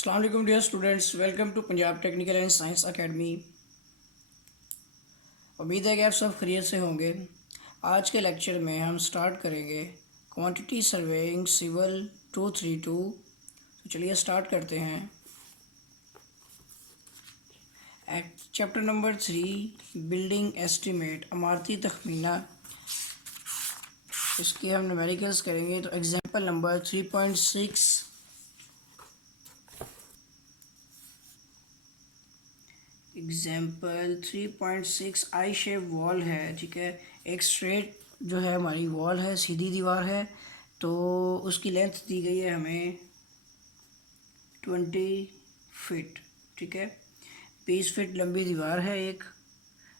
अस्सलाम वालेकुम dear students, welcome to Punjab technical and science academy. उम्मीद है कि आप सब खैरियत से होंगे। आज के लेक्चर में हम स्टार्ट करेंगे क्वांटिटी सर्वेइंग सिविल 232। तो चलिए स्टार्ट करते हैं। चैप्टर नंबर 3 बिल्डिंग एस्टीमेट, इमारती तखमीना। इसके हम न्यूमेरिकल्स करेंगे। तो एग्जाम्पल नंबर 3.6। एग्जाम्पल 3.6 आई शेप वॉल है, ठीक है। एक स्ट्रेट जो है हमारी वॉल है, सीधी दीवार है। तो उसकी लेंथ दी गई है हमें 20 फीट, ठीक है। 20 फीट लंबी दीवार है एक।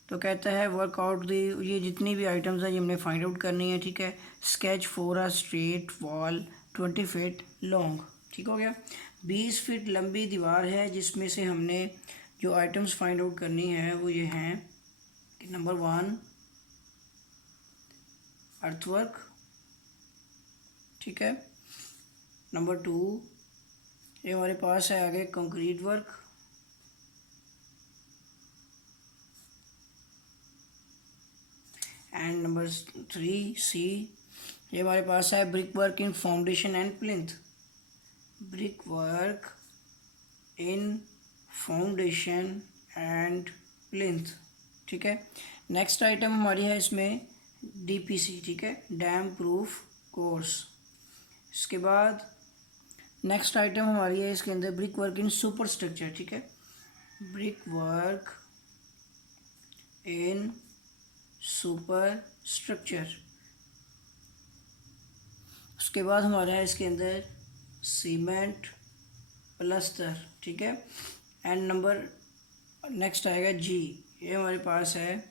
तो कहता है वर्कआउट दी, ये जितनी भी आइटम्स हैं ये हमने फाइंड आउट करनी है, ठीक है। Sketch for a straight wall 20 feet long, ठीक हो गया। 20 फीट लंबी दीवार है जिसमें से हमने जो आइटम्स फाइंड आउट करनी है वो ये हैं कि नंबर 1 अर्थवर्क, ठीक है। नंबर 2 ये हमारे पास है आगे कंक्रीट वर्क। एंड नंबर 3 सी ये हमारे पास है brick work in foundation and plinth. Brick work in foundation and plinth, ठीक है। नेक्स्ट आइटम हमारी है इसमें डीपीसी, ठीक है, डैम प्रूफ कोर्स। इसके बाद नेक्स्ट आइटम हमारी है इसके अंदर brick work in super structure, ठीक है। Brick work in super structure. उसके बाद हमारा है इसके अंदर सीमेंट प्लस्तर, ठीक है। एंड नंबर नेक्स्ट आएगा जी, ये हमारे पास है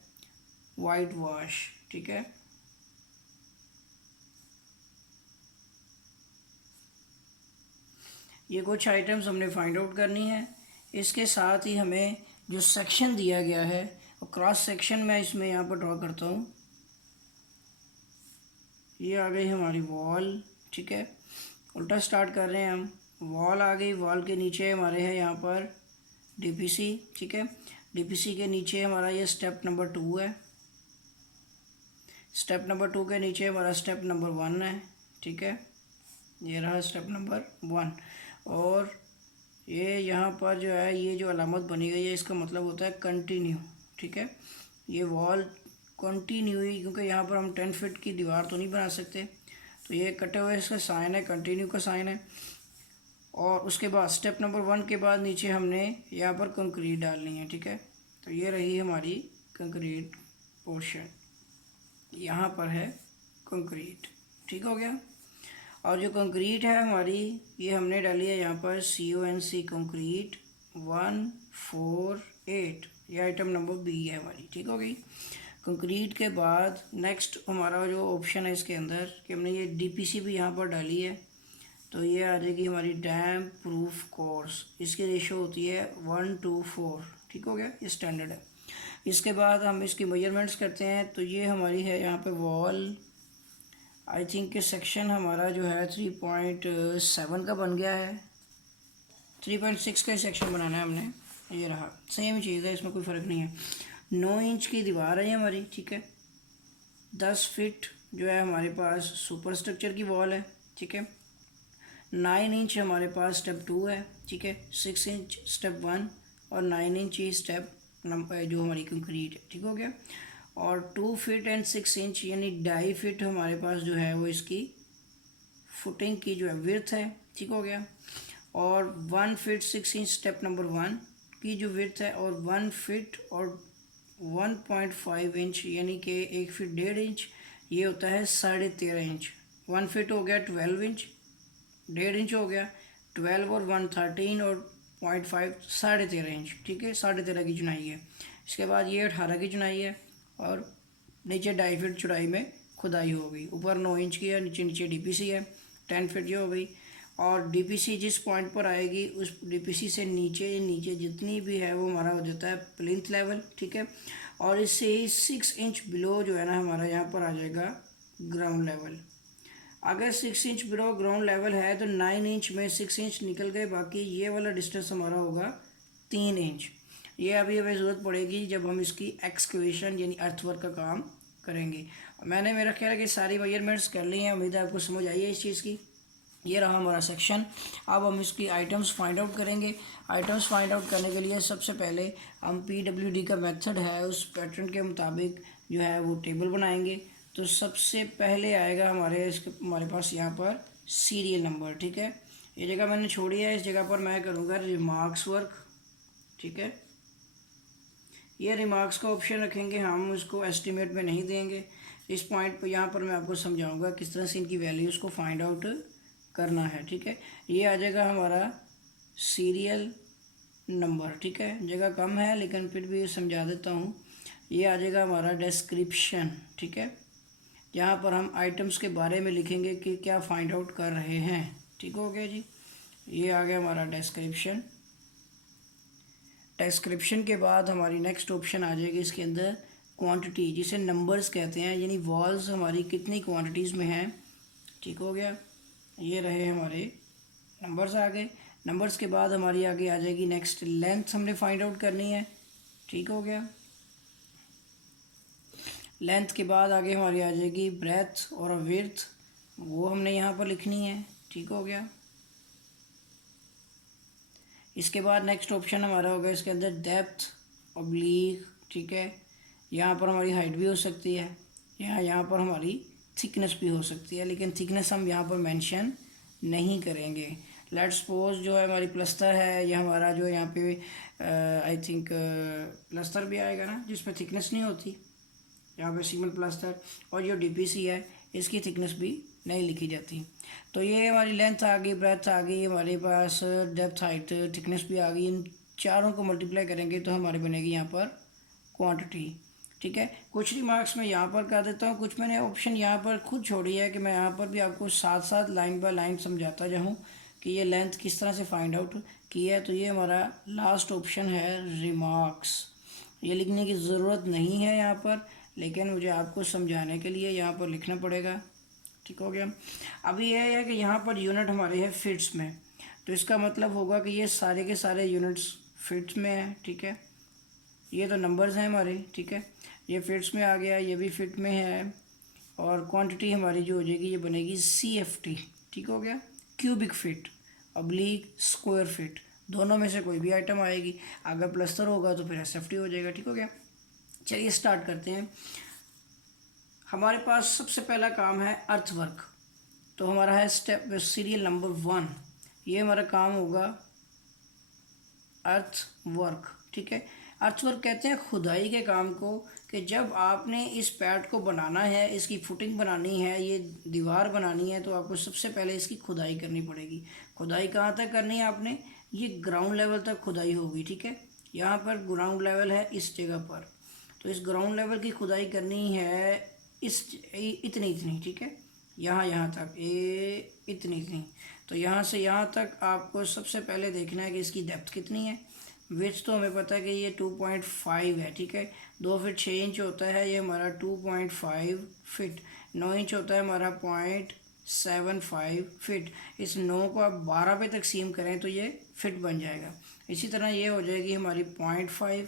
वाइट वॉश, ठीक है। ये कुछ आइटम्स हमने फाइंड आउट करनी है। इसके साथ ही हमें जो सेक्शन दिया गया है और क्रॉस सेक्शन मैं इसमें यहाँ पर ड्रॉ करता हूँ। ये आ गई हमारी वॉल, ठीक है। उल्टा स्टार्ट कर रहे हैं हम। वॉल आ गई, वॉल के नीचे हमारे है यहाँ पर डीपीसी, ठीक है। डीपीसी के नीचे हमारा ये स्टेप नंबर 2 है। स्टेप नंबर 2 के नीचे हमारा स्टेप नंबर 1 है, ठीक है। ये रहा स्टेप नंबर 1। और ये यहाँ पर जो है ये जो अलामत बनी गई है इसका मतलब होता है कंटिन्यू, ठीक है। ये वॉल कंटिन्यू ही, क्योंकि यहाँ पर हम 10 फीट की दीवार तो नहीं बना सकते। तो ये कटे हुए इसका साइन है, कंटिन्यू का साइन है। और उसके बाद स्टेप नंबर 1 के बाद नीचे हमने यहाँ पर कंक्रीट डालनी है, ठीक है। तो ये रही हमारी कंक्रीट पोर्शन, यहाँ पर है कंक्रीट, ठीक हो गया। और जो कंक्रीट है हमारी ये हमने डाली है यहाँ पर CONC कंक्रीट 148। ये आइटम नंबर बी है हमारी, ठीक हो गई। कंक्रीट के बाद नेक्स्ट हमारा जो ऑप्शन है इसके अंदर कि हमने ये DPC भी यहाँ पर डाली है। तो ये आ जाएगी हमारी डैम प्रूफ कोर्स। इसकी रेशो होती है 1:4, ठीक हो गया, ये स्टैंडर्ड है। इसके बाद हम इसकी मेजरमेंट्स करते हैं। तो ये हमारी है यहाँ पे वॉल, आई थिंक कि सेक्शन हमारा जो है 3.7 का बन गया है। 3.6 का सेक्शन बनाना है हमने। ये रहा, सेम ही चीज़ है, इसमें कोई फ़र्क नहीं है। 9 इंच की दीवार है हमारी, ठीक है। 10 फीट जो है हमारे पास सुपर स्ट्रक्चर की वॉल है, ठीक है। 9 इंच हमारे पास स्टेप 2 है, ठीक है। 6 इंच स्टेप 1 और 9 इंच ही स्टेप नंबर जो हमारी कंक्रीट है, ठीक हो गया। और 2 फीट एंड 6 इंच यानी 2.5 फीट हमारे पास जो है वो इसकी फुटिंग की जो है विड्थ है, ठीक हो गया। और 1 फीट 6 इंच स्टेप नंबर 1 की जो विड्थ है, और 1 फीट और 1.5 इंच यानी कि 1 फीट 1.5 इंच, ये होता है 13.5 इंच। 1 फीट हो गया 12 इंच, 1.5 इंच हो गया 12 और 1 13 और 0.5 13.5 इंच, ठीक है। 13.5 की चुनाई है। इसके बाद ये 18 की चुनाई है और नीचे 2.5 फीट चौड़ाई में खुदाई हो गई। ऊपर 9 इंच की है, नीचे नीचे DPC है 10 फीट ये हो गई। और DPC जिस पॉइंट पर आएगी उस DPC से नीचे नीचे जितनी भी है वो हमारा हो जाता है प्लिंथ लेवल, ठीक है। और इससे ही 6 इंच बिलो जो है ना हमारा यहाँ पर आ जाएगा ग्राउंड लेवल। अगर 6 इंच बिलो ग्राउंड लेवल है तो 9 इंच में 6 इंच निकल गए, बाकी ये वाला डिस्टेंस हमारा होगा 3 इंच। ये अभी हमें ज़रूरत पड़ेगी जब हम इसकी एक्सकवेशन यानी अर्थवर्क का काम करेंगे। मैंने मेरा ख्याल है कि सारी मेजरमेंट्स कर ली हैं, उम्मीद है आपको समझ आई है इस चीज़ की। ये रहा हमारा सेक्शन। अब हम इसकी आइटम्स फाइंड आउट करेंगे। आइटम्स फाइंड आउट करने के लिए सबसे पहले हम PWD का मेथड है उस पैटर्न के मुताबिक जो है वो टेबल बनाएंगे। तो सबसे पहले आएगा हमारे पास यहाँ पर सीरियल नंबर, ठीक है। ये जगह मैंने छोड़ी है, इस जगह पर मैं करूँगा रिमार्क्स वर्क, ठीक है। ये रिमार्क्स का ऑप्शन रखेंगे हम, उसको एस्टिमेट में नहीं देंगे। इस पॉइंट पर यहाँ पर मैं आपको समझाऊंगा किस तरह से इनकी वैल्यूज़ को फाइंड आउट करना है, ठीक है। ये आ जाएगा हमारा सीरियल नंबर, ठीक है। जगह कम है लेकिन फिर भी समझा देता हूँ। ये आ जाएगा हमारा डिस्क्रिप्शन, ठीक है, जहाँ पर हम आइटम्स के बारे में लिखेंगे कि क्या फाइंड आउट कर रहे हैं, ठीक हो गया जी। ये आ गया हमारा डिस्क्रिप्शन। डिस्क्रिप्शन के बाद हमारी नेक्स्ट ऑप्शन आ जाएगी इसके अंदर क्वांटिटी, जिसे नंबर्स कहते हैं, यानी वॉल्स हमारी कितनी क्वांटिटीज़ में हैं, ठीक हो गया। ये रहे हमारे नंबर्स आ गए। नंबर्स के बाद हमारी आगे आ जाएगी नेक्स्ट लेंथ, हमने फाइंड आउट करनी है, ठीक हो गया। लेंथ के बाद आगे हमारी आ जाएगी ब्रेथ और विड्थ, वो हमने यहाँ पर लिखनी है, ठीक हो गया। इसके बाद नेक्स्ट ऑप्शन हमारा होगा इसके अंदर डेप्थ ऑब्लीक, ठीक है। यहाँ पर हमारी हाइट भी हो सकती है, यहाँ पर हमारी थिकनेस भी हो सकती है, लेकिन थिकनेस हम यहाँ पर मेंशन नहीं करेंगे। लेट्स सपोज जो है हमारी प्लस्तर है, ये हमारा जो यहाँ पे आई थिंक प्लस्तर भी आएगा ना, जिसमें थिकनेस नहीं होती, यहाँ पे सीमेंट प्लास्टर। और जो DPC है इसकी थिकनेस भी नहीं लिखी जाती। तो ये हमारी लेंथ आ गई, ब्रेथ आ गई, हमारे पास डेप्थ, हाइट, थिकनेस भी आ गई। इन चारों को मल्टीप्लाई करेंगे तो हमारी बनेगी यहाँ पर क्वांटिटी, ठीक है। कुछ रिमार्क्स मैं यहाँ पर कर देता हूँ, कुछ मैंने ऑप्शन यहाँ पर खुद छोड़ी है कि मैं यहाँ पर भी आपको साथ साथ लाइन बाय लाइन समझाता जाऊँ कि ये लेंथ किस तरह से फाइंड आउट की है। तो ये हमारा लास्ट ऑप्शन है रिमार्क्स। ये लिखने की ज़रूरत नहीं है यहाँ पर, लेकिन मुझे आपको समझाने के लिए यहाँ पर लिखना पड़ेगा, ठीक हो गया। अभी यह है कि यहाँ पर यूनिट हमारे हैं फिट्स में, तो इसका मतलब होगा कि ये सारे के सारे यूनिट्स फिट्स में है, ठीक है। ये तो नंबर्स हैं हमारे, ठीक है, ये फिट्स में आ गया, ये भी फिट में है। और क्वांटिटी हमारी जो हो जाएगी ये बनेगी CFT, ठीक हो गया, cubic fit oblique square feet, दोनों में से कोई भी आइटम आएगी। अगर प्लस्तर होगा तो फिर SFT हो जाएगा, ठीक हो गया। चलिए स्टार्ट करते हैं। हमारे पास सबसे पहला काम है अर्थवर्क, तो हमारा है स्टेप सीरियल नंबर 1। ये हमारा काम होगा अर्थवर्क, ठीक है। अर्थवर्क कहते हैं खुदाई के काम को, कि जब आपने इस पैड को बनाना है, इसकी फुटिंग बनानी है, ये दीवार बनानी है, तो आपको सबसे पहले इसकी खुदाई करनी पड़ेगी। खुदाई कहाँ तक करनी है आपने, ये ग्राउंड लेवल तक खुदाई होगी, ठीक है। यहाँ पर ग्राउंड लेवल है इस जगह पर, तो इस ग्राउंड लेवल की खुदाई करनी है इतनी, ठीक है, यहाँ तक इतनी। तो यहाँ से यहाँ तक आपको सबसे पहले देखना है कि इसकी डेप्थ कितनी है। विड्थ तो हमें पता है कि ये 2.5 है, ठीक है। 2 फीट 6 इंच होता है, ये हमारा 2.5 फीट। 9 इंच होता है हमारा 0.75 फीट। इस 9 को आप 12 पे तकसीम करें तो ये फिट बन जाएगा। इसी तरह ये हो जाएगी हमारी 0.5,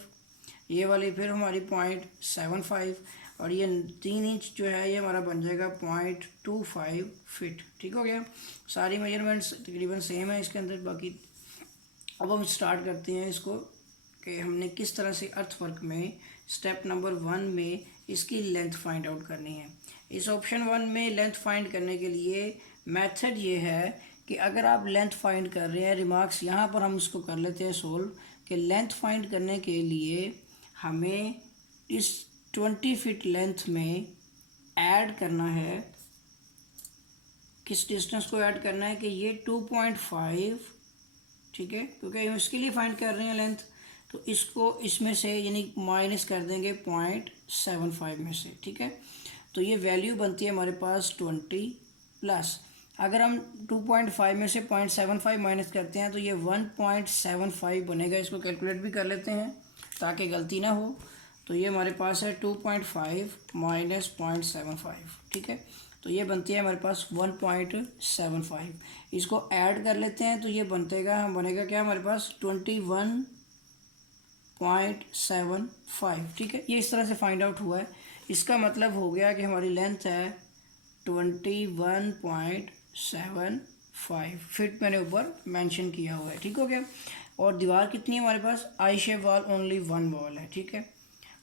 ये वाली फिर हमारी 0.75, और ये 3 इंच जो है ये हमारा बन जाएगा 0.25 फीट, ठीक हो गया। सारी मेजरमेंट्स तकरीबन सेम है इसके अंदर। बाकी अब हम स्टार्ट करते हैं इसको कि हमने किस तरह से अर्थवर्क में स्टेप नंबर 1 में इसकी लेंथ फाइंड आउट करनी है। इस ऑप्शन 1 में लेंथ फाइंड करने के लिए मेथड ये है कि अगर आप लेंथ फाइंड कर रहे हैं, रिमार्क्स यहाँ पर हम इसको कर लेते हैं सोल्व, कि लेंथ फाइंड करने के लिए हमें इस 20 फीट लेंथ में ऐड करना है, किस डिस्टेंस को ऐड करना है कि ये 2.5, ठीक है, क्योंकि हम इसके लिए फाइंड कर रहे हैं लेंथ, तो इसको इसमें से यानी माइनस कर देंगे 0.75 में से, ठीक है। तो ये वैल्यू बनती है हमारे पास 20 प्लस, अगर हम 2.5 में से 0.75 माइनस करते हैं तो ये 1.75 बनेगा। इसको कैलकुलेट भी कर लेते हैं ताकि गलती ना हो। तो ये हमारे पास है 2.5 माइनस 0.75, ठीक है। तो ये बनती है हमारे पास 1.75। इसको ऐड कर लेते हैं तो ये बनेगा क्या हमारे पास 21.75। ठीक है, ये इस तरह से फाइंड आउट हुआ है। इसका मतलब हो गया कि हमारी लेंथ है 21.75 फिट, मैंने ऊपर मेंशन किया हुआ है। ठीक हो गया। और दीवार कितनी है हमारे पास, I shape wall, only one wall है। ठीक है,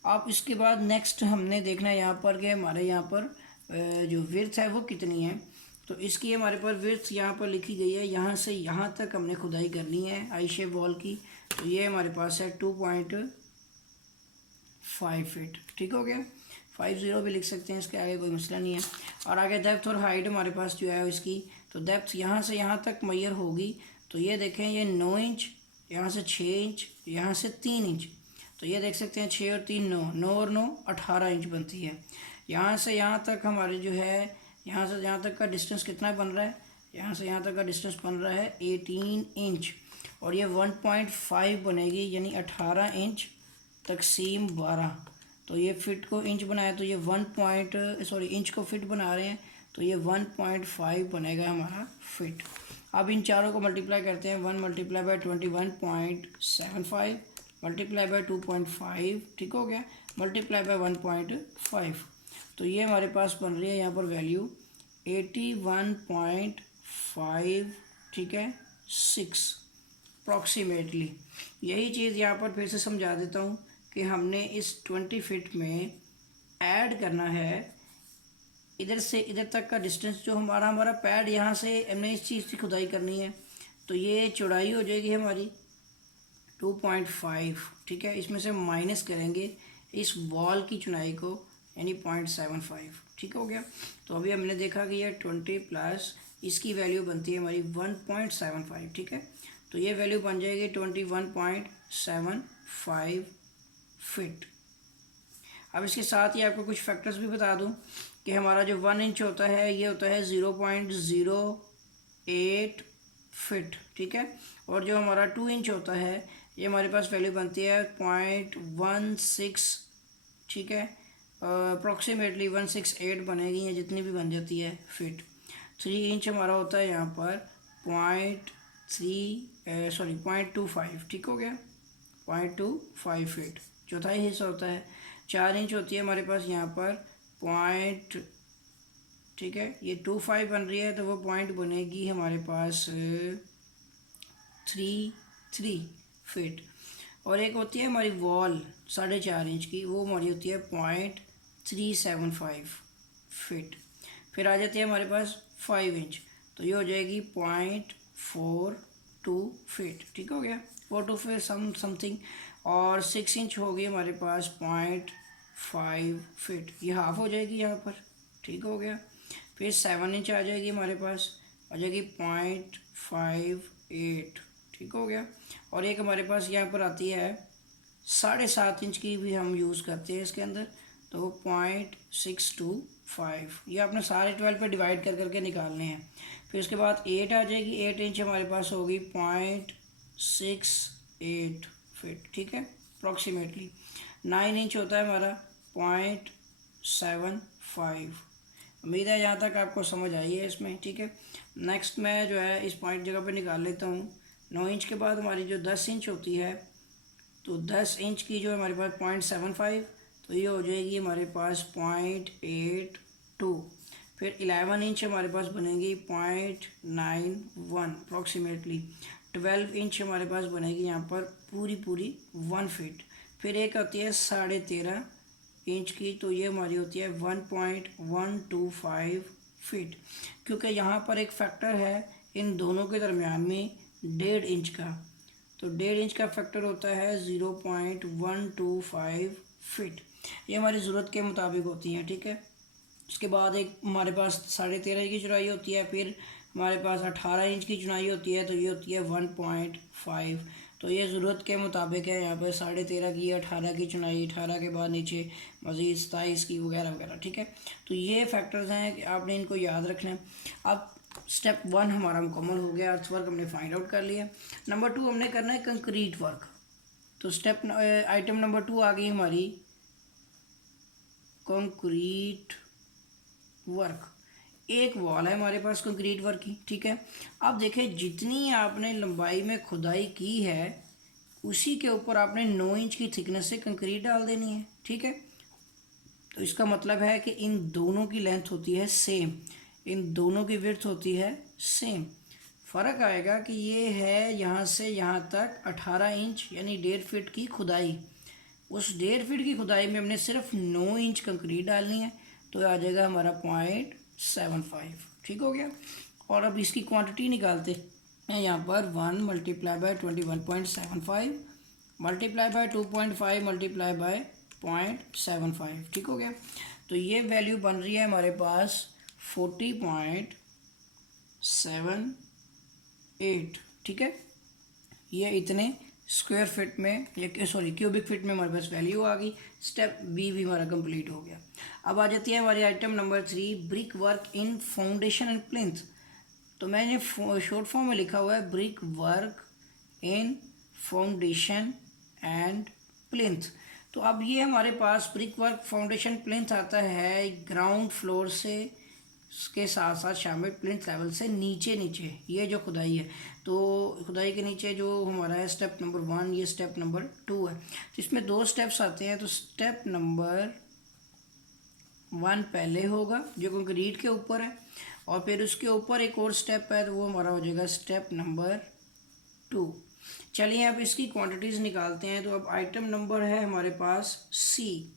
आप इसके बाद नेक्स्ट हमने देखना है यहाँ पर कि हमारे यहाँ पर जो विड्थ है वो कितनी है। तो इसकी हमारे पर विड्थ यहाँ पर लिखी गई है, यहाँ से यहाँ तक हमने खुदाई करनी है आई शेप वॉल की। तो ये हमारे पास है 2.5 फीट। ठीक हो गया, 50 भी लिख सकते हैं, इसके आगे कोई मसला नहीं है। और आगे डेप्थ और हाइट हमारे पास जो है इसकी, तो डेप्थ यहाँ से यहाँ तक मैयर होगी। तो ये देखें, ये 9 इंच, यहाँ से 6 इंच, यहाँ से 3 इंच। तो ये देख सकते हैं 6 और 3 9, 9 और 9 18 इंच बनती है। यहाँ से यहाँ तक हमारे जो है, यहाँ से यहाँ तक का डिस्टेंस कितना बन रहा है, यहाँ से यहाँ तक का डिस्टेंस बन रहा है 18 इंच। और ये 1.5 बनेगी, यानी 18 इंच तकसीम 12। तो ये फिट को इंच बनाया तो ये इंच को फिट बना रहे हैं, तो ये 1.5 बनेगा हमारा फिट। अब इन चारों को मल्टीप्लाई करते हैं, 1 मल्टीप्लाई बाई 21.75 मल्टीप्लाई बाई 2.5, ठीक हो गया, मल्टीप्लाई बाई 1.5। तो ये हमारे पास बन रही है यहाँ पर वैल्यू 81.5, ठीक है, 6 अप्रॉक्सीमेटली। यही चीज़ यहाँ पर फिर से समझा देता हूँ कि हमने इस 20 फीट में ऐड करना है इधर से इधर तक का डिस्टेंस, जो हमारा पैड यहाँ से हमने इस चीज़ की खुदाई करनी है। तो ये चौड़ाई हो जाएगी हमारी 2.5, ठीक है, इसमें से माइनस करेंगे इस वॉल की चौड़ाई को, यानी 0.75, ठीक हो गया। तो अभी हमने देखा कि ये 20 प्लस इसकी वैल्यू बनती है हमारी 1.75, ठीक है। तो ये वैल्यू बन जाएगी 21.75 फिट। अब इसके साथ ही आपको कुछ फैक्टर्स भी बता दूं कि हमारा जो 1 इंच होता है ये होता है 0.08 फिट, ठीक है। और जो हमारा 2 इंच होता है ये हमारे पास वैल्यू बनती है 0.16, ठीक है, अप्रॉक्सीमेटली 168 बनेगी, या जितनी भी बन जाती है फिट। 3 इंच हमारा होता है यहाँ पर 0.25, ठीक हो गया, 0.25 फीट। चौथाई हिस्सा होता है 4 इंच होती है हमारे पास यहाँ पर ठीक है, ये 25 बन रही है तो वो पॉइंट बनेगी हमारे पास 3 फीट। और एक होती है हमारी वॉल 4.5 इंच की, वो हमारी होती है 0.375 फीट। फिर आ जाती है हमारे पास 5 इंच, तो ये हो जाएगी 0.42 फीट, ठीक हो गया, 42 फिर समथिंग। और 6 इंच होगी हमारे पास 0.5 फीट, ये हाफ हो जाएगी यहाँ पर, ठीक हो गया। फिर 7 इंच आ जाएगी हमारे पास, आ जाएगी 0.58, ठीक हो गया। और एक हमारे पास यहाँ पर आती है 7.5 इंच की भी हम यूज़ करते हैं इसके अंदर, तो वो 0.625, ये आपने सारे 12 पे डिवाइड कर करके निकालने हैं। फिर उसके बाद 8 आ जाएगी, 8 इंच हमारे पास होगी 0.68 फिट, ठीक है, अप्रॉक्सीमेटली। 9 इंच होता है हमारा 0.75। उम्मीद है यहाँ तक आपको समझ आई है इसमें, ठीक है। नेक्स्ट मैं जो है इस पॉइंट जगह पे निकाल लेता हूँ। 9 इंच के बाद हमारी जो 10 इंच होती है, तो 10 इंच की जो हमारे पास 0.75, तो ये हो जाएगी हमारे पास 0.82। फिर 11 इंच हमारे पास बनेगी 0.91 अप्रॉक्सीमेटली। 12 इंच हमारे पास बनेगी यहाँ पर पूरी 1 फीट। फिर एक होती है 13.5 इंच की, तो ये हमारी होती है 1.125 फीट। क्योंकि यहाँ पर एक फैक्टर है इन दोनों के दरमियान में 1.5 इंच का, तो 1.5 इंच का फैक्टर होता है 0.125 फीट। ये हमारी ज़रूरत के मुताबिक होती हैं, ठीक है। उसके बाद एक हमारे पास 13.5 की चौड़ाई होती है, फिर हमारे पास 18 इंच की चौड़ाई होती है, तो ये होती है 1.5। तो ये ज़रूरत के मुताबिक है, यहाँ पर 13.5 की, 18 की चौड़ाई, 18 के बाद नीचे मज़ीद 27 की वगैरह वगैरह, ठीक है। तो ये फैक्टर्स हैं कि आपने इनको याद रखना है। अब स्टेप 1 हमारा मुकम्मल हो गया, अर्थ वर्क हमने फाइंड आउट कर लिया। नंबर 2 हमने करना है कंक्रीट वर्क। तो आइटम नंबर 2 आ गई हमारी कंक्रीट वर्क। एक वॉल है हमारे पास कंक्रीट वर्क की, ठीक है। अब देखें जितनी आपने लंबाई में खुदाई की है उसी के ऊपर आपने 9 इंच की थिकनेस से कंक्रीट डाल देनी है, ठीक है। तो इसका मतलब है कि इन दोनों की लेंथ होती है सेम, इन दोनों की विड्थ होती है सेम। फ़र्क आएगा कि ये है यहाँ से यहाँ तक 18 इंच यानी 1.5 फीट की खुदाई। उस 1.5 फीट की खुदाई में हमने सिर्फ 9 इंच कंक्रीट डालनी है, तो आ जाएगा हमारा 0.75, ठीक हो गया। और अब इसकी क्वांटिटी निकालते हैं यहाँ पर 1 multiply by 21.75 multiply by 2.5 multiply by 0.75, ठीक हो गया। तो ये वैल्यू बन रही है हमारे पास 40.78, ठीक है। ये इतने स्क्वायर फिट में या सॉरी क्यूबिक फिट में हमारे पास वैल्यू आ गई। स्टेप बी भी हमारा कंप्लीट हो गया। अब आ जाती है हमारी item number 3, brick work in foundation and plinth. तो मैंने शॉर्ट फॉर्म में लिखा हुआ है brick work in foundation and plinth. तो अब ये हमारे पास ब्रिक वर्क फाउंडेशन प्लिंथ आता है ग्राउंड फ्लोर से के साथ साथ शामिल प्लिंथ लेवल से नीचे नीचे ये जो खुदाई है। तो खुदाई के नीचे जो हमारा है स्टेप नंबर 1, ये स्टेप नंबर 2 है। तो इसमें 2 स्टेप्स आते हैं। तो स्टेप नंबर 1 पहले होगा जो कंक्रीट के ऊपर है, और फिर उसके ऊपर एक और स्टेप है तो वो हमारा हो जाएगा स्टेप नंबर 2। चलिए अब इसकी क्वांटिटीज़ निकालते हैं। तो अब आइटम नंबर है हमारे पास सी।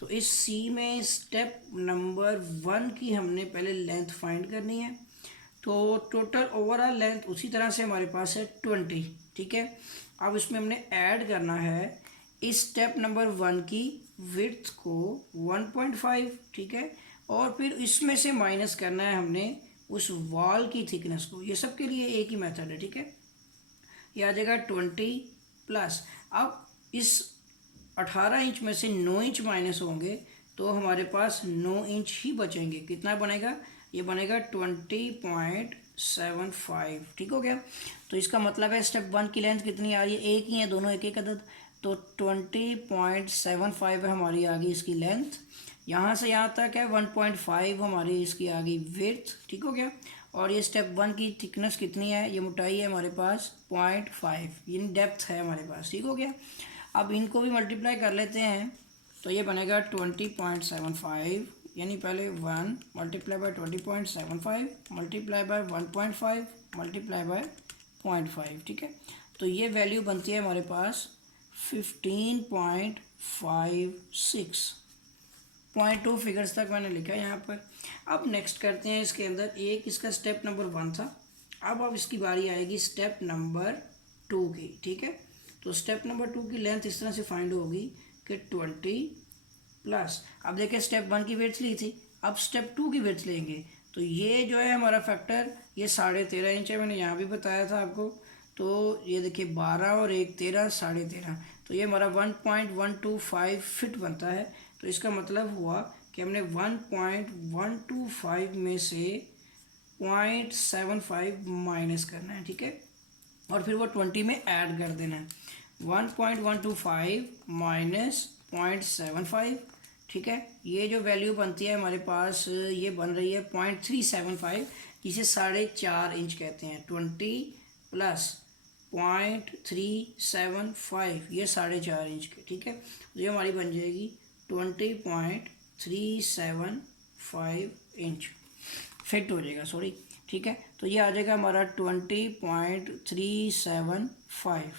तो इस सी में स्टेप नंबर 1 की हमने पहले लेंथ फाइंड करनी है। तो टोटल ओवरऑल लेंथ उसी तरह से हमारे पास है 20, ठीक है। अब इसमें हमने ऐड करना है इस स्टेप नंबर 1 की विड्थ को 1.5, ठीक है, और फिर इसमें से माइनस करना है हमने उस वॉल की थिकनेस को। ये सब के लिए एक ही मेथड है, ठीक है। ये आ जाएगा 20 प्लस, अब इस 18 इंच में से 9 इंच माइनस होंगे तो हमारे पास 9 इंच ही बचेंगे। कितना बनेगा? ये बनेगा 20.75, ठीक हो गया। तो इसका मतलब है स्टेप 1 की लेंथ कितनी आ रही है? एक ही है, दोनों एक एक अदद, तो 20.75 है हमारी आ गई इसकी लेंथ। यहाँ से यहाँ तक है 1.5 हमारी इसकी आ गई विड्थ, ठीक हो गया। और ये स्टेप 1 की थिकनेस कितनी है? ये मोटाई है हमारे पास 0.5, यानी डेप्थ है हमारे पास, ठीक हो गया। अब इनको भी मल्टीप्लाई कर लेते हैं तो ये बनेगा 20.75, यानी पहले 1 multiply by 20.75 multiply by 1.5 multiply by 0.5, ठीक है। तो ये वैल्यू बनती है हमारे पास 15.56। 0.2 फिगर्स तक मैंने लिखा है यहाँ पर। अब नेक्स्ट करते हैं इसके अंदर, एक इसका स्टेप नंबर 1 था। अब इसकी बारी आएगी स्टेप नंबर 2 की, ठीक है। तो स्टेप नंबर 2 की लेंथ इस तरह से फाइंड होगी कि 20 प्लस, अब देखिए स्टेप 1 की विड्थ ली थी, अब स्टेप 2 की विड्थ लेंगे। तो ये जो है हमारा फैक्टर ये 13.5 इंच है, मैंने यहाँ भी बताया था आपको। तो ये देखिए 12 और 1 13, 13.5, तो ये हमारा 1.125 फिट बनता है। तो इसका मतलब हुआ कि हमने 1.125 में से 0.75 माइनस करना है, ठीक है, और फिर वो 20 में ऐड कर देना है। 1.125 माइनस 0.75, ठीक है। ये जो वैल्यू बनती है हमारे पास ये बन रही है 0.375, जिसे 4.5 इंच कहते हैं। 20 प्लस 0.375, ये 4.5 इंच के, ठीक है। तो ये हमारी बन जाएगी 20.375 इंच फिट हो जाएगा, सॉरी, ठीक है। तो ये आ जाएगा हमारा 20.375,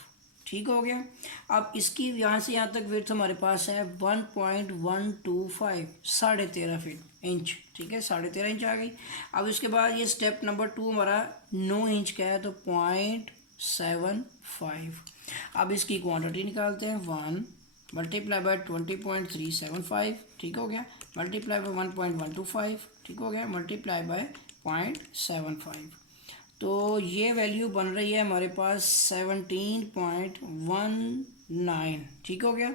ठीक हो गया। अब इसकी यहाँ से यहाँ तक विड्थ हमारे पास है 1.125, 13.5 इंच, ठीक है, 13.5 इंच आ गई। अब इसके बाद ये स्टेप नंबर 2 हमारा 9 इंच का है, तो 0.75। अब इसकी क्वांटिटी निकालते हैं, 1 मल्टीप्लाई बाय 20.375, ठीक हो गया, मल्टीप्लाई बाय 1.125, ठीक हो गया, मल्टीप्लाई बाय 0.75। तो ये वैल्यू बन रही है हमारे पास 17.19, ठीक हो गया,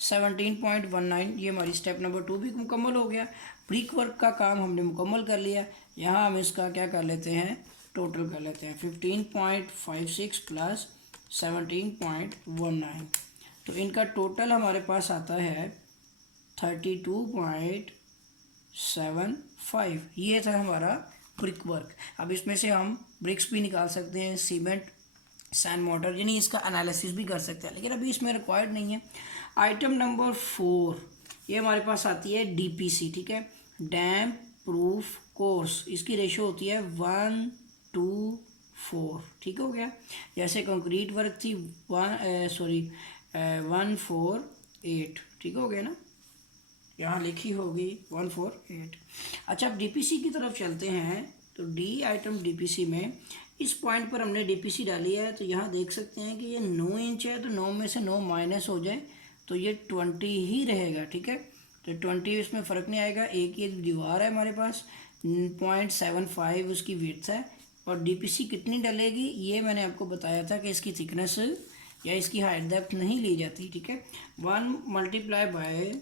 17.19। ये हमारी स्टेप नंबर 2 भी मुकम्मल हो गया। ब्रिक वर्क का काम हमने मुकम्मल कर लिया। यहाँ हम इसका क्या कर लेते हैं, टोटल कर लेते हैं, 15.56 प्लस 17.19, तो इनका टोटल हमारे पास आता है 32.8 0.75। ये था हमारा ब्रिक वर्क। अब इसमें से हम ब्रिक्स भी निकाल सकते हैं, सीमेंट, सैंड मोटर, यानी इसका एनालिसिस भी कर सकते हैं, लेकिन अभी इसमें रिक्वायर्ड नहीं है। आइटम नंबर 4, ये हमारे पास आती है डीपीसी, ठीक है, डैम प्रूफ कोर्स। इसकी रेशो होती है 1:4, ठीक हो गया। जैसे कंक्रीट वर्क थी 148, ठीक हो गया ना, यहाँ लिखी होगी 148। अच्छा, अब डीपीसी की तरफ चलते हैं। तो डी आइटम डीपीसी में इस पॉइंट पर हमने डीपीसी डाली है, तो यहाँ देख सकते हैं कि ये 9 इंच है, तो 9 में से 9 माइनस हो जाए तो ये 20 ही रहेगा, ठीक है। तो 20 इसमें फ़र्क नहीं आएगा। एक ये दीवार है हमारे पास, 0.75 उसकी विड्थ है, और डीपीसी कितनी डलेगी ये मैंने आपको बताया था कि इसकी थिकनेस या इसकी हाइट डेप्थ नहीं ली जाती, ठीक है। 1 मल्टीप्लाई बाय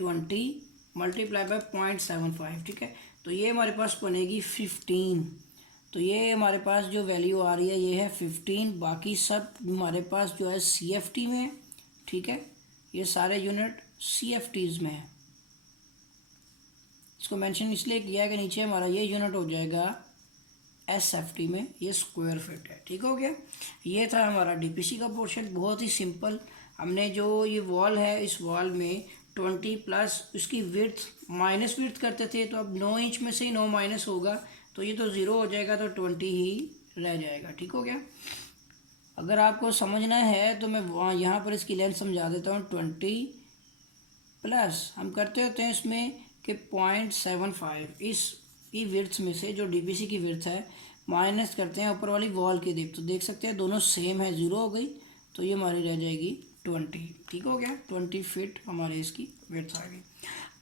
20 मल्टीप्लाई बाय 0.75, ठीक है। तो ये हमारे पास बनेगी 15। तो ये हमारे पास जो वैल्यू आ रही है ये है 15। बाकी सब हमारे पास जो है CFT में है, ठीक है। ये सारे यूनिट CFTs में है। इसको मेंशन इसलिए किया है कि नीचे हमारा ये यूनिट हो जाएगा SFT में, ये स्क्वायर फीट है, ठीक हो गया। ये था हमारा डीपीसी का पोर्शन, बहुत ही सिंपल। हमने जो ये वॉल है, इस वॉल में 20 प्लस उसकी विड्थ माइनस विड्थ करते थे, तो अब 9 इंच में से ही 9 माइनस होगा, तो ये तो 0 हो जाएगा, तो 20 ही रह जाएगा, ठीक हो गया। अगर आपको समझना है तो मैं वहाँ यहाँ पर इसकी लेंथ समझा देता हूँ। 20 प्लस हम करते होते हैं इसमें कि 0.75 इस की विड्थ में से, जो डीपीसी की विड्थ है, माइनस करते हैं ऊपर वाली वॉल की दिप, तो देख सकते हैं दोनों सेम है, 0 हो गई, तो ये हमारी रह जाएगी 20, ठीक हो गया। 20 फीट हमारी इसकी विड्थ आ गई।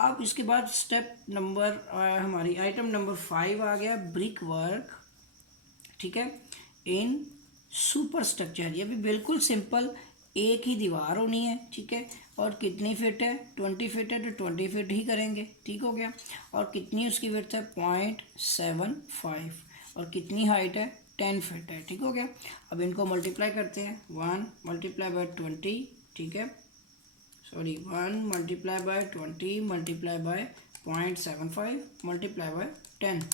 अब इसके बाद स्टेप नंबर हमारी आइटम नंबर 5 आ गया, ब्रिक वर्क, ठीक है, इन सुपर स्ट्रक्चर। ये भी बिल्कुल सिंपल, एक ही दीवार होनी है, ठीक है, और कितनी फिट है, 20 फिट है, तो 20 फिट ही करेंगे, ठीक हो गया। और कितनी उसकी विड्थ है, 0.75, और कितनी हाइट है, 10 फिट है, ठीक हो गया। अब इनको मल्टीप्लाई करते हैं, 1 मल्टीप्लाई बाय 20, ठीक है, 1 multiply by 20 multiply by 0.75 multiply by 10,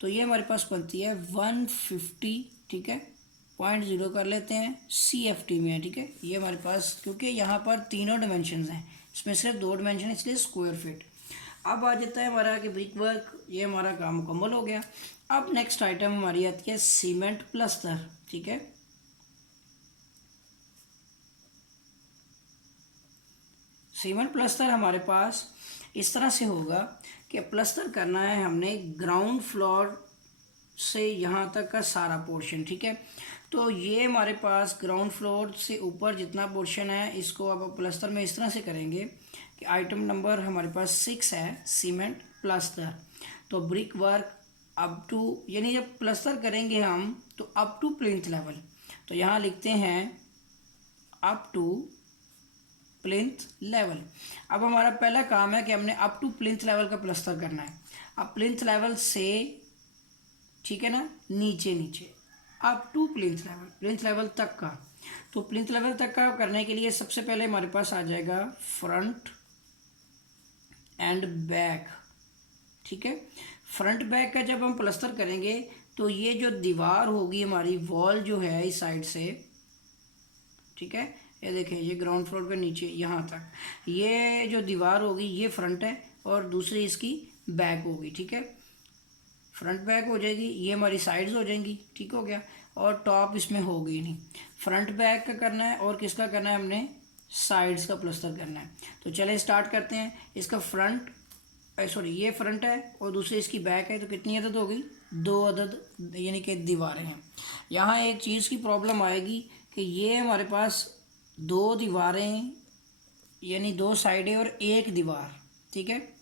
तो ये हमारे पास बनती है 150, ठीक है। 0.0 कर लेते हैं, CFT में है, ठीक है। ये हमारे पास, क्योंकि यहाँ पर तीनों डिमेंशंस हैं, इसमें सिर्फ 2 डिमेंशन, इसलिए स्क्वायर फीट। अब आ जाता है हमारा कि ब्रिक वर्क, ये हमारा काम मुकम्मल हो गया। अब नेक्स्ट आइटम हमारी आती है सीमेंट प्लस्तर, ठीक है। सीमेंट प्लस्तर हमारे पास इस तरह से होगा कि प्लस्तर करना है हमने ग्राउंड फ्लोर से यहाँ तक का सारा पोर्शन, ठीक है। तो ये हमारे पास ग्राउंड फ्लोर से ऊपर जितना पोर्शन है, इसको अब प्लस्तर में इस तरह से करेंगे कि आइटम नंबर हमारे पास 6 है, सीमेंट प्लस्तर। तो ब्रिक वर्क अप टू, यानी जब प्लस्तर करेंगे हम तो अप टू प्लिंथ लेवल, तो यहाँ लिखते हैं अप टू प्लिंथ लेवल। अब हमारा पहला काम है कि हमने अप टू प्लिंथ लेवल का प्लस्तर करना है। अब प्लिंथ लेवल से, ठीक है ना, नीचे नीचे अप टू प्लिंथ लेवल तक का। तो प्लिंथ लेवल तक का करने के लिए सबसे पहले हमारे पास आ जाएगा फ्रंट एंड बैक, ठीक है। फ्रंट बैक का जब हम प्लस्तर करेंगे तो ये जो दीवार होगी हमारी, वॉल जो है इस साइड से, ठीक है, ये देखें, ये ग्राउंड फ्लोर के नीचे यहाँ तक, ये जो दीवार होगी ये फ्रंट है और दूसरी इसकी बैक होगी, ठीक है। फ्रंट बैक हो जाएगी, ये हमारी साइड्स हो जाएंगी, ठीक हो गया। और टॉप इसमें होगी नहीं। फ्रंट बैक का करना है और किसका करना है, हमने साइड्स का प्लस्तर करना है। तो चले स्टार्ट करते हैं। इसका फ्रंट, सॉरी, ये फ्रंट है और दूसरी इसकी बैक है, तो कितनी अदद होगी, 2 अदद, यानी कि दीवारें हैं। यहाँ एक चीज़ की प्रॉब्लम आएगी कि ये हमारे पास 2 दीवारें, यानी 2 साइडें और 1 दीवार, ठीक है।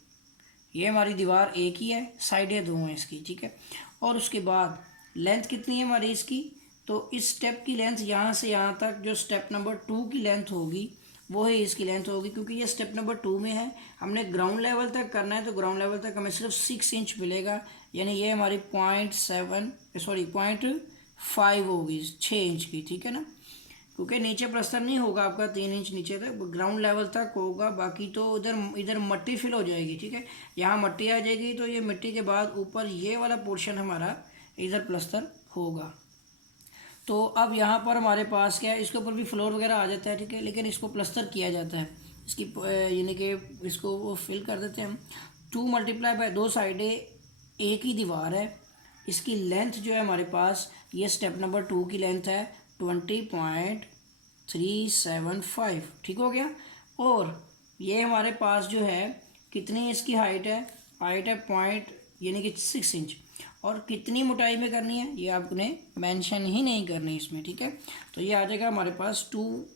ये हमारी दीवार एक ही है, साइडें 2 हैं इसकी, ठीक है। और उसके बाद लेंथ कितनी है हमारी इसकी, तो इस स्टेप की लेंथ यहाँ से यहाँ तक, जो स्टेप नंबर 2 की लेंथ होगी वो ही इसकी लेंथ होगी, क्योंकि ये स्टेप नंबर 2 में है। हमने ग्राउंड लेवल तक करना है, तो ग्राउंड लेवल तक हमें सिर्फ 6 इंच मिलेगा, यानी ये हमारी 0.5 होगी, 6 इंच की, ठीक है ना। क्योंकि नीचे प्लस्तर नहीं होगा आपका 3 इंच नीचे तक, ग्राउंड लेवल तक होगा, बाकी तो उधर इधर मट्टी फिल हो जाएगी, ठीक है। यहाँ मट्टी आ जाएगी तो ये मिट्टी के बाद ऊपर ये वाला पोर्शन हमारा इधर प्लस्तर होगा। तो अब यहाँ पर हमारे पास क्या है, इसके ऊपर भी फ्लोर वगैरह आ जाता है, ठीक है, लेकिन इसको प्लस्तर किया जाता है, इसकी यानी कि इसको वो फिल कर देते हैं हम। 2 मल्टीप्लाई बाय 2 साइडें एक ही दीवार है, इसकी लेंथ जो है हमारे पास, ये स्टेप नंबर 2 की लेंथ है 20.375, ठीक हो गया। और ये हमारे पास जो है कितनी इसकी हाइट है, हाइट है पॉइंट यानी कि 6 इंच, और कितनी मोटाई में करनी है ये आपने मेंशन ही नहीं करनी इसमें, ठीक है। तो ये आ जाएगा हमारे पास 2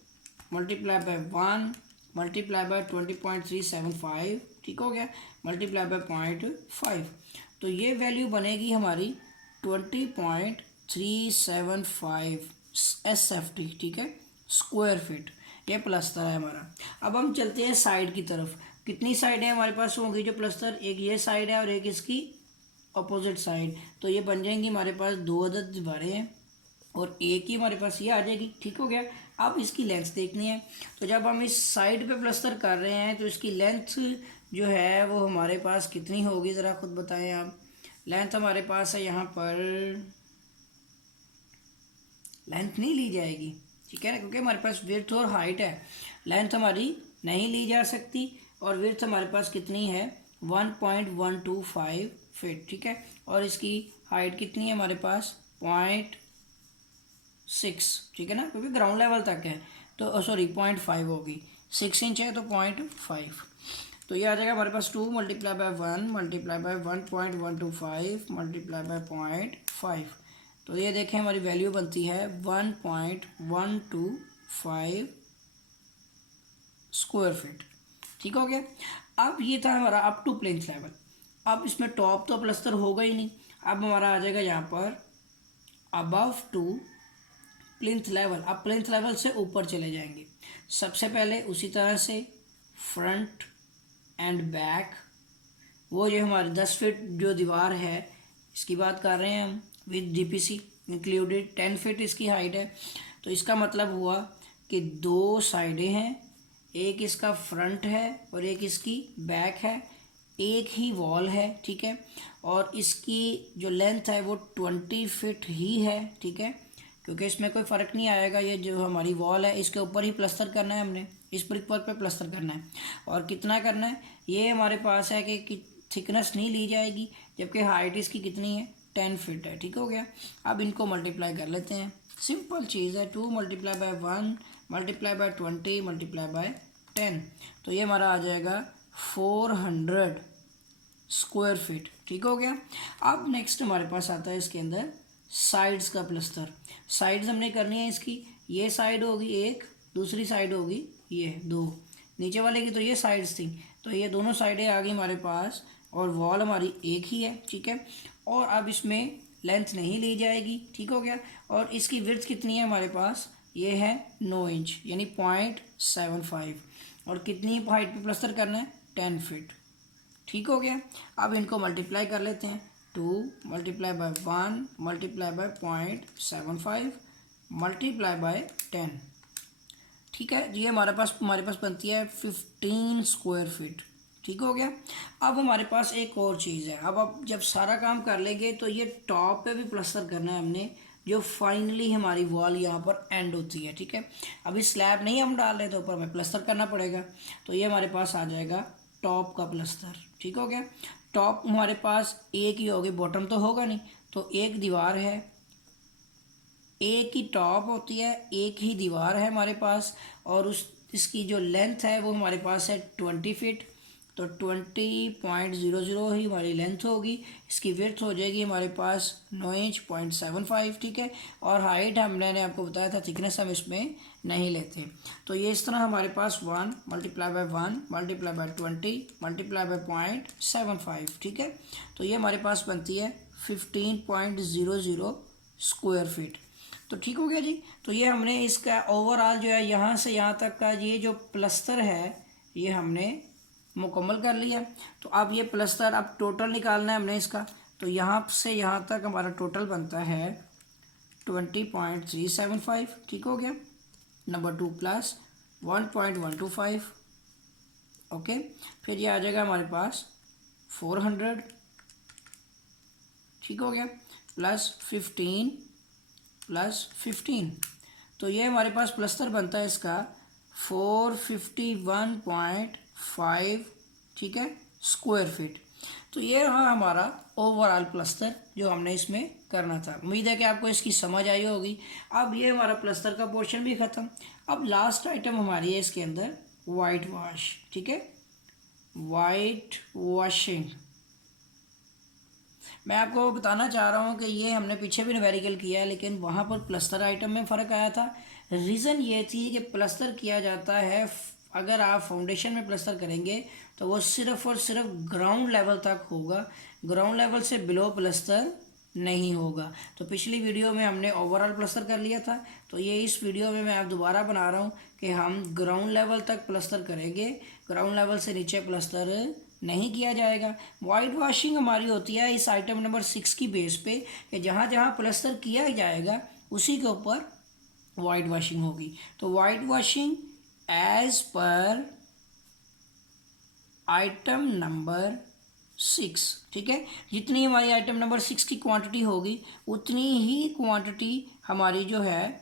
मल्टीप्लाई बाय 1 मल्टीप्लाई बाय 20.375, ठीक हो गया, मल्टीप्लाई बाय 0.5। तो ये वैल्यू बनेगी हमारी 20.375 SFT, ठीक है, स्क्वायर फीट। ये प्लस्तर है हमारा। अब हम चलते हैं साइड की तरफ। कितनी साइड है हमारे पास होंगी जो प्लस्तर, एक ये साइड है और एक इसकी अपोजिट साइड, तो ये बन जाएंगी हमारे पास 2 अदद दीवारें हैं और एक ही हमारे पास ये आ जाएगी, ठीक हो गया। अब इसकी लेंथ देखनी है, तो जब हम इस साइड पे प्लस्तर कर रहे हैं तो इसकी लेंथ जो है वो हमारे पास कितनी होगी, ज़रा खुद बताएं आप। लेंथ हमारे पास है यहाँ पर, लेंथ नहीं ली जाएगी, ठीक है ना, क्योंकि हमारे पास विड्थ और हाइट है, लेंथ हमारी नहीं ली जा सकती। और विड्थ हमारे पास कितनी है 1.125 फीट, ठीक है, और इसकी हाइट कितनी है हमारे पास 0.6, ठीक है ना, क्योंकि ग्राउंड लेवल तक है, तो सॉरी 0.5 होगी, 6 इंच है तो 0.5। तो ये आ जाएगा हमारे पास 2 multiply by 1 multiply by 1.125 multiply by 0.5। तो ये देखें हमारी वैल्यू बनती है 1.125 स्क्वायर फीट, ठीक हो गया। अब ये था हमारा अप टू प्लेन्थ लेवल। अब इसमें टॉप तो प्लस्तर होगा ही नहीं, अब हमारा आ जाएगा यहाँ पर अबव टू प्लिंथ लेवल। अब प्लिंथ लेवल से ऊपर चले जाएंगे। सबसे पहले उसी तरह से फ्रंट एंड बैक, वो जो हमारे 10 फीट जो दीवार है इसकी बात कर रहे हैं हम, विद डीपीसी इंक्लूडेड 10 फीट इसकी हाइट है। तो इसका मतलब हुआ कि 2 साइडें हैं, एक इसका फ्रंट है और एक इसकी बैक है, एक ही वॉल है, ठीक है, और इसकी जो लेंथ है वो 20 फीट ही है, ठीक है, क्योंकि इसमें कोई फ़र्क नहीं आएगा। ये जो हमारी वॉल है इसके ऊपर ही प्लस्तर करना है हमने, इस ब्रिक वर्क पे प्लस्तर करना है। और कितना करना है ये हमारे पास है कि थिकनेस नहीं ली जाएगी, जबकि हाइट इसकी कितनी है 10 फीट है, ठीक हो गया। अब इनको मल्टीप्लाई कर लेते हैं, सिंपल चीज़ है, 2 multiply by 1 multiply by 20 multiply by 10, तो ये हमारा आ जाएगा 400 स्क्वायर फीट, ठीक हो गया। अब नेक्स्ट हमारे पास आता है इसके अंदर साइड्स का प्लस्तर। साइड्स हमने करनी है इसकी, ये साइड होगी एक, दूसरी साइड होगी ये 2, नीचे वाले की तो ये साइड्स थी, तो ये दोनों साइडें आ गई हमारे पास, और वॉल हमारी एक ही है, ठीक है। और अब इसमें लेंथ नहीं ली जाएगी, ठीक हो गया। और इसकी विड्थ कितनी है हमारे पास, ये है 9 इंच यानी 0.75, और कितनी हाइट पे प्लस्तर करना है 10 फीट, ठीक हो गया। अब इनको मल्टीप्लाई कर लेते हैं, 2 multiply by 1 multiply by 0.75 multiply by 10, ठीक है जी। हमारे पास बनती है 15 स्क्वायर फीट, ठीक हो गया। अब हमारे पास एक और चीज़ है, अब जब सारा काम कर लेंगे तो ये टॉप पे भी प्लस्तर करना है हमने, जो फाइनली हमारी वॉल यहाँ पर एंड होती है, ठीक है। अभी स्लैब नहीं हम डाल रहे तो ऊपर हमें प्लस्तर करना पड़ेगा, तो ये हमारे पास आ जाएगा टॉप का प्लस्तर, ठीक हो गया। टॉप हमारे पास एक ही होगी, बॉटम तो होगा नहीं, तो एक दीवार है, एक ही टॉप होती है, एक ही दीवार है हमारे पास, और इसकी जो लेंथ है वो हमारे पास है 20 फीट, तो 20.00 ही हमारी लेंथ होगी। इसकी विड्थ हो जाएगी हमारे पास 9 इंच 0.75, ठीक है। और हाइट मैंने आपको बताया था, थिकनेस हम इसमें नहीं लेते। तो ये इस तरह हमारे पास 1 multiply by 1 multiply by 20 multiply by 0.75, ठीक है। तो ये हमारे पास बनती है 15.00 स्क्वायर फीट, तो ठीक हो गया जी। तो ये हमने इसका ओवरऑल जो है यहाँ से यहाँ तक का ये जो प्लस्तर है ये हमने मुकम्मल कर लिया। तो अब ये प्लस्तर अब टोटल निकालना है हमने इसका, तो यहाँ से यहाँ तक हमारा टोटल बनता है 20.375, ठीक हो गया। Number 2 plus 1.125, okay. फिर ये आ जाएगा हमारे पास 400, ठीक हो गया, प्लस 15 प्लस 15, तो ये हमारे पास प्लस्तर बनता है इसका 451.5, ठीक है, स्क्वायर फीट। तो ये रहा हमारा ओवरऑल प्लस्तर जो हमने इसमें करना था। उम्मीद है कि आपको इसकी समझ आई होगी। अब ये हमारा प्लस्तर का पोर्शन भी ख़त्म। अब लास्ट आइटम हमारी है इसके अंदर वाइट वॉश, ठीक है, वाइट वॉशिंग। मैं आपको बताना चाह रहा हूँ कि ये हमने पीछे भी न्यूमेरिकल किया है, लेकिन वहाँ पर प्लस्तर आइटम में फ़र्क आया था। रीज़न ये थी कि प्लस्तर किया जाता है, अगर आप फाउंडेशन में प्लस्तर करेंगे तो वो सिर्फ़ और सिर्फ ग्राउंड लेवल तक होगा, ग्राउंड लेवल से बिलो प्लस्तर नहीं होगा। तो पिछली वीडियो में हमने ओवरऑल प्लस्तर कर लिया था, तो ये इस वीडियो में मैं आप दोबारा बना रहा हूँ कि हम ग्राउंड लेवल तक प्लस्तर करेंगे, ग्राउंड लेवल से नीचे प्लस्तर नहीं किया जाएगा। वाइट वॉशिंग हमारी होती है इस आइटम नंबर 6 की बेस पे कि जहाँ जहाँ प्लस्तर किया जाएगा उसी के ऊपर वाइट वॉशिंग होगी। तो white washing as per item number 6, ठीक है, जितनी हमारी आइटम नंबर 6 की क्वांटिटी होगी उतनी ही क्वांटिटी हमारी जो है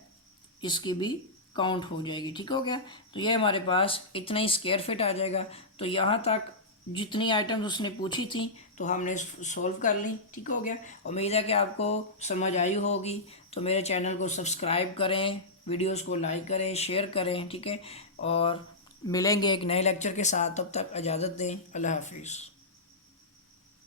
इसकी भी काउंट हो जाएगी, ठीक हो गया। तो ये हमारे पास इतना ही स्क्वायर फिट आ जाएगा। तो यहाँ तक जितनी आइटम्स उसने पूछी थी तो हमने सॉल्व कर ली, ठीक हो गया। उम्मीद है कि आपको समझ आई होगी। तो मेरे चैनल को सब्सक्राइब करें, वीडियोस को लाइक करें, शेयर करें, ठीक है। और मिलेंगे एक नए लेक्चर के साथ, तब तक इजाज़त दें। अल्लाह हाफिज़।